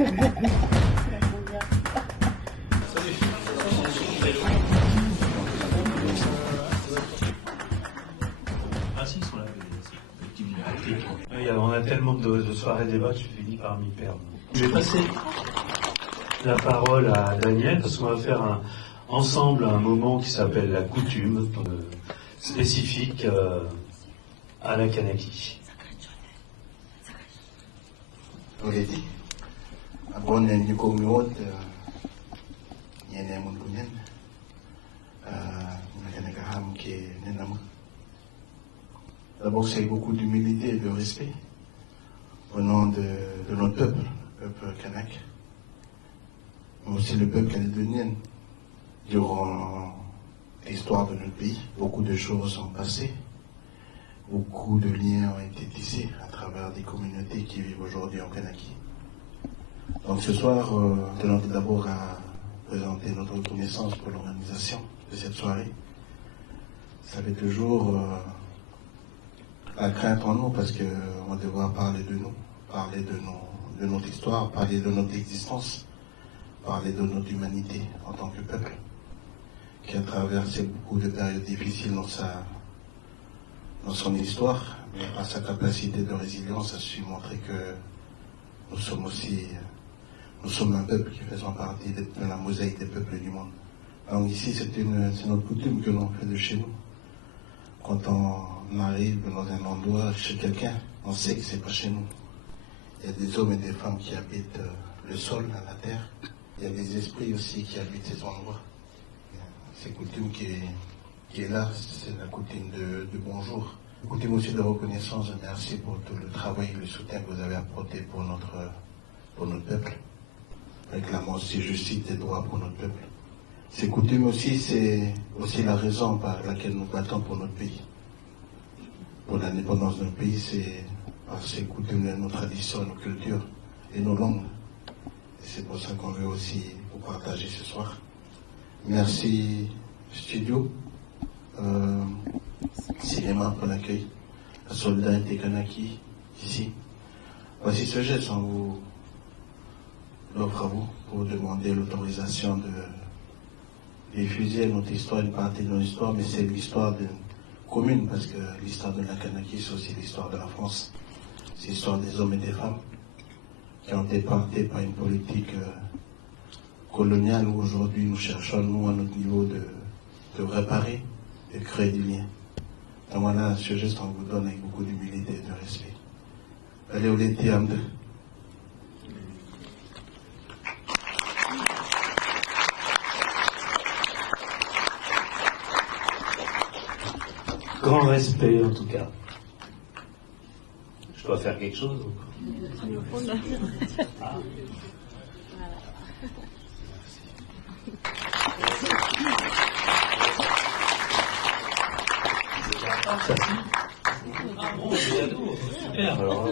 Ah si, ils sont là, on a tellement de soirées débat que je finis par m'y perdre. Je vais passer la parole à Daniel parce qu'on va faire ensemble un moment qui s'appelle la coutume, spécifique à la Kanaki. Already, abon na niyo kong nuot, yan ay mong kunyan, nakanagaham ke nenam. D'abord, c'est beaucoup d'humilité et de respect au nom de notre peuple, le peuple kanak, mais aussi le peuple calédonien. Durant l'histoire de notre pays, beaucoup de choses sont passées, beaucoup de liens ont été tissés à travers des communautés qui vivent aujourd'hui en Kanaki. Donc ce soir, tenons d'abord à présenter notre reconnaissance pour l'organisation de cette soirée. Ça fait toujours la crainte en nous parce qu'on va devoir parler de nous, parler de notre histoire, parler de notre existence, parler de notre humanité en tant que peuple qui a traversé beaucoup de périodes difficiles dans son histoire, mais par sa capacité de résilience a su montrer que nous sommes un peuple qui faisons partie de la mosaïque des peuples du monde. Donc ici, c'est notre coutume que l'on fait de chez nous. Quand on arrive dans un endroit, chez quelqu'un, on sait que c'est pas chez nous. Il y a des hommes et des femmes qui habitent le sol, la terre. Il y a des esprits aussi qui habitent ces endroits. C'est coutume qui est là, c'est la coutume de bonjour. La coutume aussi de reconnaissance, merci pour tout le travail et le soutien que vous avez apporté pour notre peuple. Réclamant aussi justice et droits pour notre peuple. Ces coutumes aussi, c'est aussi la raison par laquelle nous battons pour notre pays. Pour l'indépendance de notre pays, c'est par ces coutumes, nos traditions, nos cultures et nos langues. Et c'est pour ça qu'on veut aussi vous partager ce soir. Merci Studio, Cinéma pour l'accueil, la solidarité Kanaki ici. Voici ce geste, on vous l'offre à vous pour demander l'autorisation de diffuser notre histoire, une partie de notre histoire, mais c'est l'histoire commune parce que l'histoire de la Kanaki c'est aussi l'histoire de la France. C'est l'histoire des hommes et des femmes qui ont été portés par une politique coloniale où aujourd'hui nous cherchons, nous, à notre niveau, de réparer, de créer du lien. Donc voilà, ce geste, on vous donne avec beaucoup d'humilité et de respect. Allez, au l'été, Amde. Grand respect, en tout cas. Je dois faire quelque chose ou ah. Ah bon, c'est cadeau. Super. Alors,